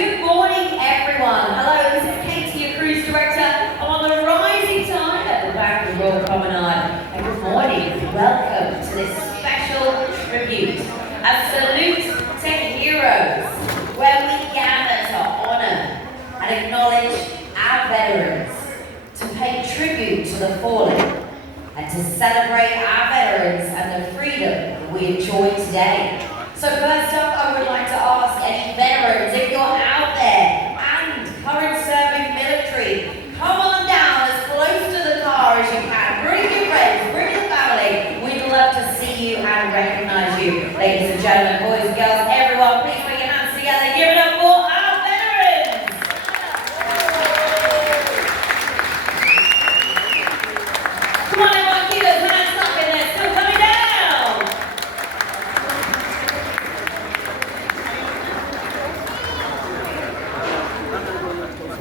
Good morning, everyone. Hello, this is Katie, your cruise director. I'm on the rising tide at the back of the Royal Promenade. And good morning. Welcome to this special tribute, a salute to heroes, where we gather to honour and acknowledge our veterans, to pay tribute to the fallen, and to celebrate our veterans and the freedom we enjoy today. So first up, I would like to ask any veterans, if you're out there and current serving military, come on down as close to the car as you can. Bring your friends, bring your family. We'd love to see you and recognise you. Ladies and gentlemen, boys and girls, everyone, please put your hands together. Give it up for our veterans. Come on everyone, keep those hands up in there. Still coming down.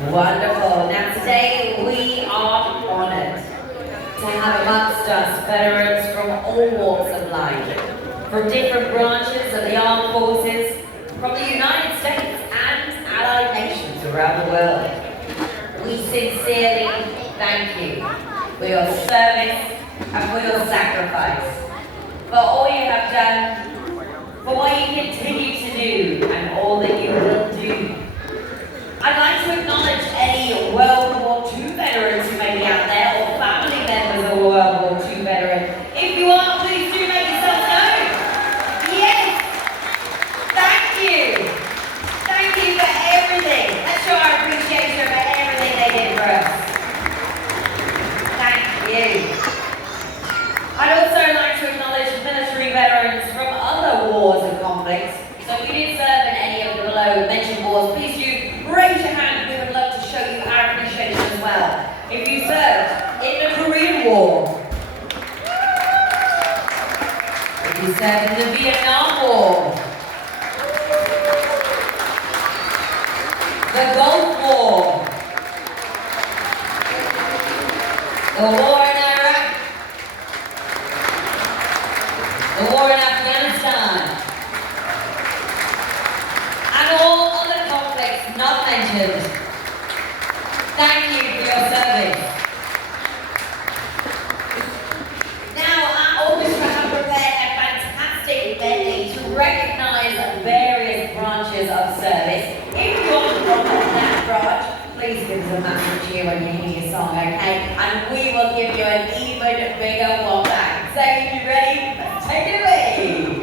Wonderful. Now today we are honoured to have amongst us veterans from all walks of life, from different branches of the armed forces, from the United States and allied nations around the world. We sincerely thank you for your service and for your sacrifice, for all you have done, for what you continue to do and all that you will do. I'd like to acknowledge any World War II veterans who may be out there, or family members of a World War II veteran. If you are, please do make yourself known. Yes! Thank you! Thank you for everything. Let's show our appreciation for everything they did for us. Thank you. I'd also like to acknowledge military veterans from other wars and conflicts. So if you did serve in any of the below mentioned wars, please do raise your hand. We would love to show you our appreciation as well. If you served in the Korean War, if you served in the Vietnam War, the Gulf War, the war in Iraq, the war in Afghanistan, and all other conflicts not mentioned. Thank you for your service. Now, our orchestra have prepared a fantastic medley to recognise various branches of service. If you're from that branch, please give us a massive cheer when you hear your song, okay? And we will give you an even bigger one back. So, are you ready? Let's take it away.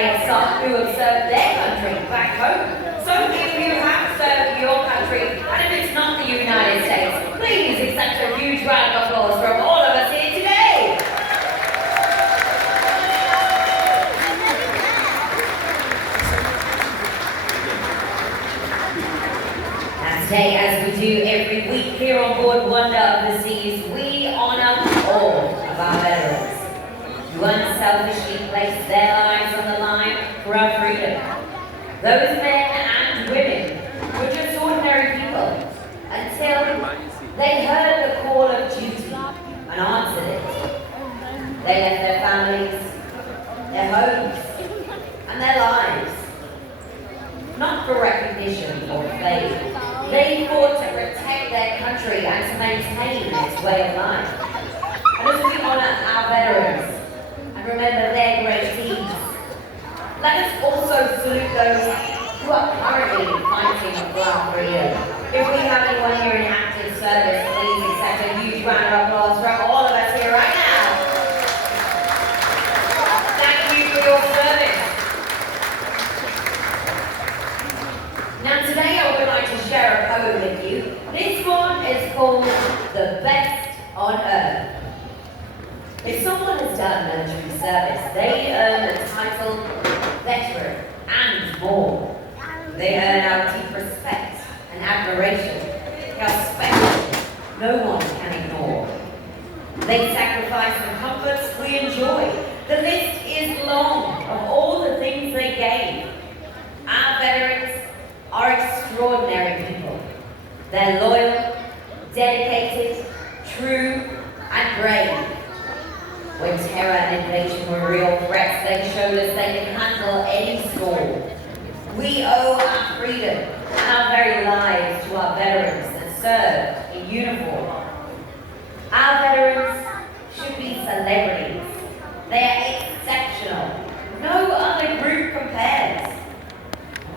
who have served their country back home. So if you have served your country, and if it's not the United States, please accept a huge round of applause from all of us here today. And today, as we do every week here on board Wonder of the Seas, we honour all of our veterans who unselfishly placed their lives on the line for our freedom. Those men and women were just ordinary people until they heard the call of duty and answered it. They left their families, their homes, and their lives, not for recognition or fame. They fought to protect their country and to maintain its way of life. And as we honour our veterans and remember their great deeds, let us also salute those who are currently fighting for our freedom. If we have anyone here in active service, please accept a huge round of applause from all of us here right now. Thank you for your service. Now today I would like to share a poem with you. This one is called The Best on Earth. If someone has done military service, they earn the title veteran and more. They earn our deep respect and admiration, our special no one can ignore. They sacrifice the comforts we enjoy. The list is long of all the things they gave. Our veterans are extraordinary people. They're loyal, dedicated, true, and brave. When terror and invasion were real threats, they showed us they can handle any storm. We owe our freedom and our very lives to our veterans that served in uniform. Our veterans should be celebrities. They are exceptional. No other group compares.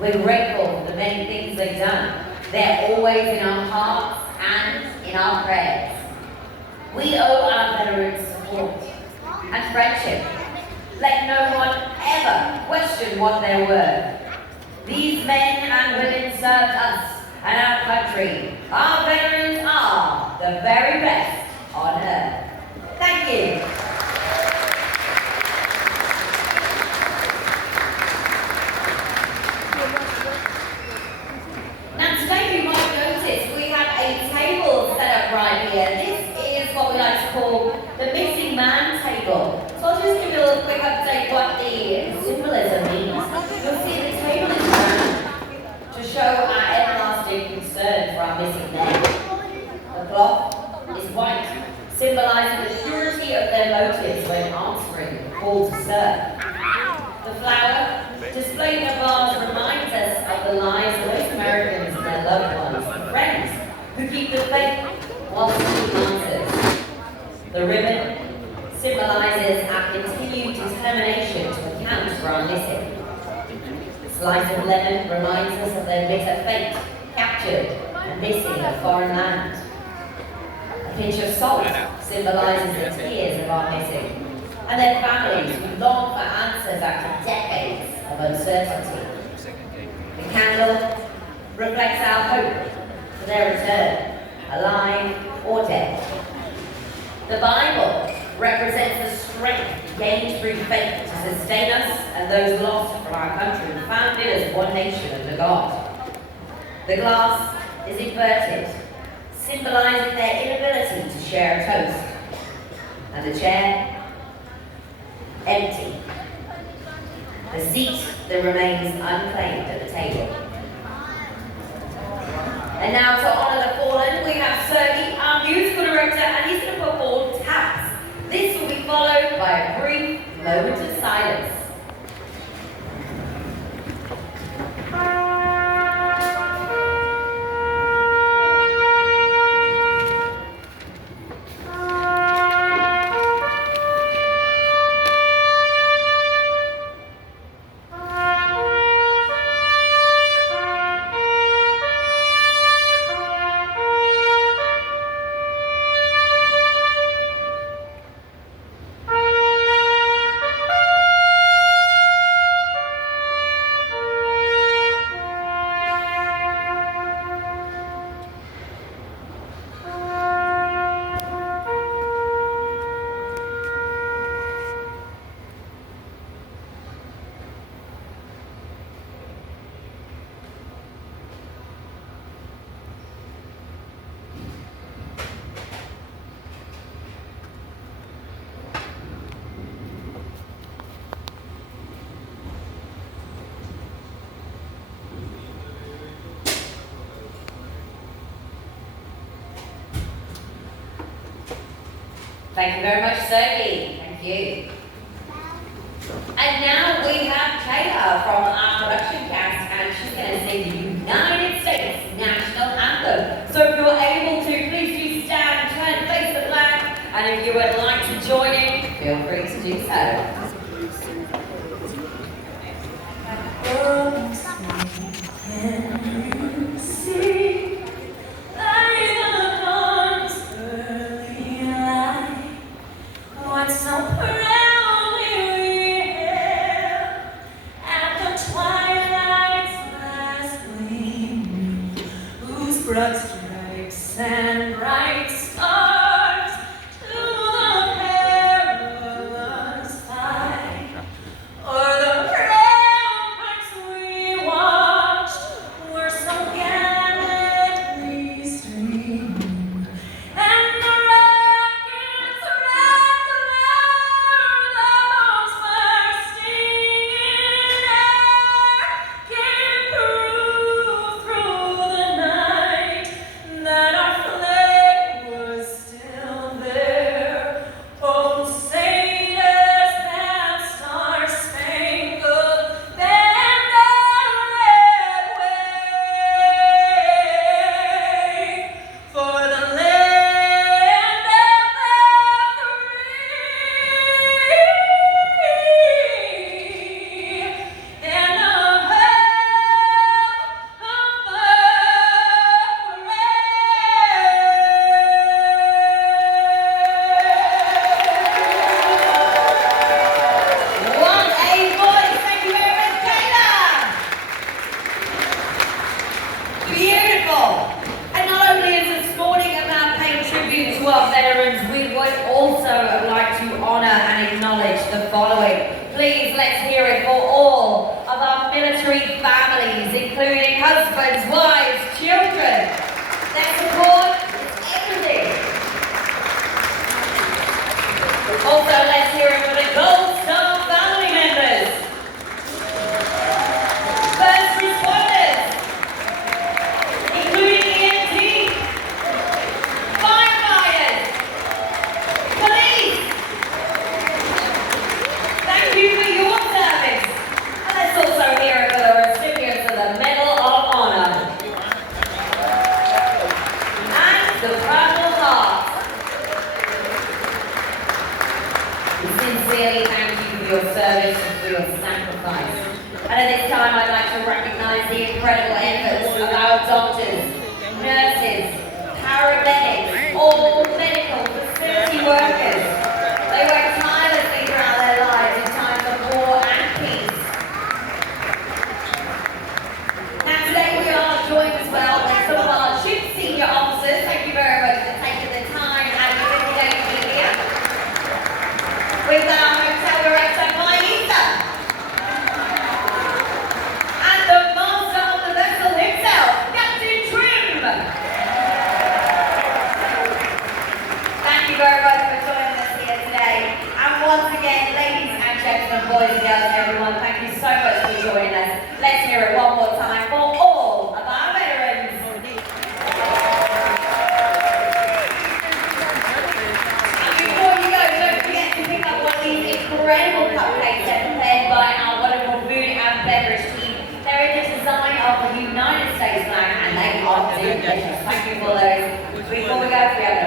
We're grateful for the many things they've done. They're always in our hearts and in our prayers. We owe our veterans support and friendship. Let no one ever question what they're worth. These men and women served us and our country. Our veterans are the very best on earth. Thank you. Now today you might notice we have a table set up right here. This is what we like to call the missing man table. So I'll just give you a little quick update what the symbolism means. You'll see the table is round to show our everlasting concern for our missing men. The cloth is white, symbolising the purity of their motives when answering the call to serve. The flower, displayed in a vase, reminds us of the lives of those Americans and their loved ones and friends who keep the faith while seeking answers. The ribbon symbolises our continued determination to account for our missing. The slice of lemon reminds us of their bitter fate, captured and missing a foreign land. A pinch of salt symbolises the tears of our missing, and their families who long for answers after decades of uncertainty. The candle reflects our hope for their return, alive or dead. The Bible represents the strength gained through faith to sustain us and those lost from our country, founded as one nation under God. The glass is inverted, symbolising their inability to share a toast. And the chair, empty. The seat that remains unclaimed at the table. And now to honour the fallen, we have Sergey, our musical director, and he's going to perform Taps. This will be followed by a brief moment of silence. Thank you very much, Sophie. Thank you. And now we have Kayla from our production cast, and she's going to sing the United States National Anthem. So if you're able to, please do stand, turn, face the flag, and if you would like to join in, feel free to do so. Broad stripes and bright stars to the perilous fight, o'er the ramparts we watched were so gallantly streaming, and the rockets rattled our those bursting in air, came through the night that our flag was still there. Oh, say does that star-spangled banner wave for the land of the free and of What a voice! Thank you very much, Kayla! Beautiful! And not only is this morning about paying tribute to our veterans, we would also like to honour and acknowledge the following. Please, let's hear it for all of our military families, including husbands, wives, children. Their support is everything. Also, let's hear it for the Gold Star family members, first responders, including EMT, firefighters, police. Thank you for your service. And let's also hear it for the recipients of the Medal of Honor and the Purple Heart. We sincerely thank you for your service and for your sacrifice. And at this time, I'd like to recognize the incredible efforts of our doctors, nurses, paramedics, all medical facility workers. They work tirelessly throughout their lives in times of war and peace. Now today we are joined as well by some of our ship senior officers. Thank you very much for taking the time out of your busy day to be here. We've got our hotel director, Lisa, and the master of the vessel himself, Captain Trim. Thank you very much for joining us here today. And once again, ladies and gentlemen, boys and girls, everyone, thank you so much for joining us. Let's hear it one more time for all of our veterans. And before you go, don't forget to pick up one of these incredible cupcakes that are prepared by our wonderful food and beverage team. They're in the design of the United States flag, and they are delicious. Thank you for those. Before we go, we have